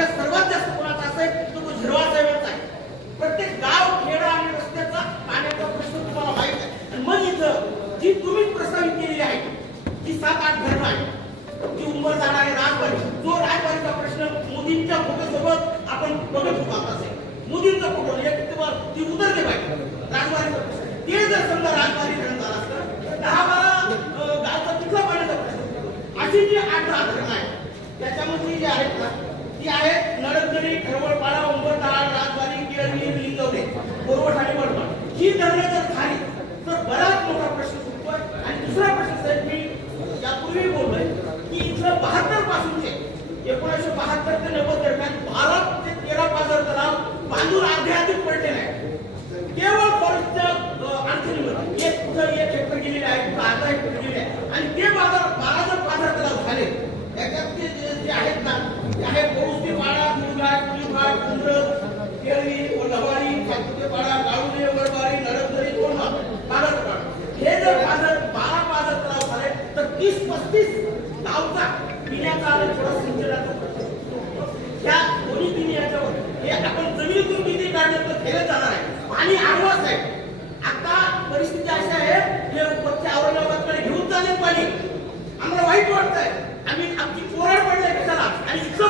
आपल्या सर्वात जास्त कोणाचा असेल तो झिरवा साहेबांचा आहे. प्रत्येक गाव खेडा आणि रस्त्याचा पाण्याचा प्रश्न तुम्हाला माहित आहे. आणि मग इथं जी तुम्ही प्रस्तावित केलेली आहे जी 7-8 धरणं आहे जी उंबर जाणारे राजवाडी, जो राजवाडीचा प्रश्न मोदींच्या फोटोसोबत आपण बघत होतो आता असेल. मोदींचा फोटो ती उतरते पाहिजे राजवाडीचा प्रश्न. ते जर समजा राजवाडी धरण झालं असतं तर 10-12 गावचा तिथला पाण्याचा प्रश्न. अशी जी 8-10 धरणं आहेत त्याच्यामध्ये जी आहेत ना ती आहेत नळदरी, खरवळपाडा, उंबरताळा, राजवाडी, केळवी, लिंगवडे, बोरवट आणि वडवड. ही धरणं जर झाली तर बराच मोठा प्रश्न सुटतोय. आणि दुसरा प्रश्न साहेब मी यापूर्वी बोललोय की इथलं 72 पासूनचे 1972 ते 90 दरम्यान 12 ते 13 पाझर तलाव बांधून अर्ध्याधिक पडले नाही. केवळ फॉरेस्टच्या अडचणीमुळे एक हेक्टर गेलेले आहे, कुठं अर्धा हेक्टर गेलेले आहे. आणि ते 12 जर पाझर तलाव झाले त्याच्यात जे आहेत ना ते आहेत पौष्टी पाडा, मुरघाट, मुलीघाट, कुंद्रक, केळवी, लवाडी, सातपुतेपाडा, गावडे, वडवाडी, नळदरी, कोंढा, पाडा. हे जर 12 पाझर तलाव झाले तर 30-35 गावचा पिण्याचा आणि थोडा सिंचनाचा प्रश्न. ह्या दोन्ही तिन्ही याच्यावर हे आपण जमिनीतून किती काढलं तर केलं जाणार आहे. पाणी आडवाच आहे. आता परिस्थिती अशी आहे हे वरच्या औरंगाबादकडे घेऊन चालेल पाणी. आम्हाला वाईट वाटतंय. आम्ही आमची कोरड पडले कशाला आणि इतकं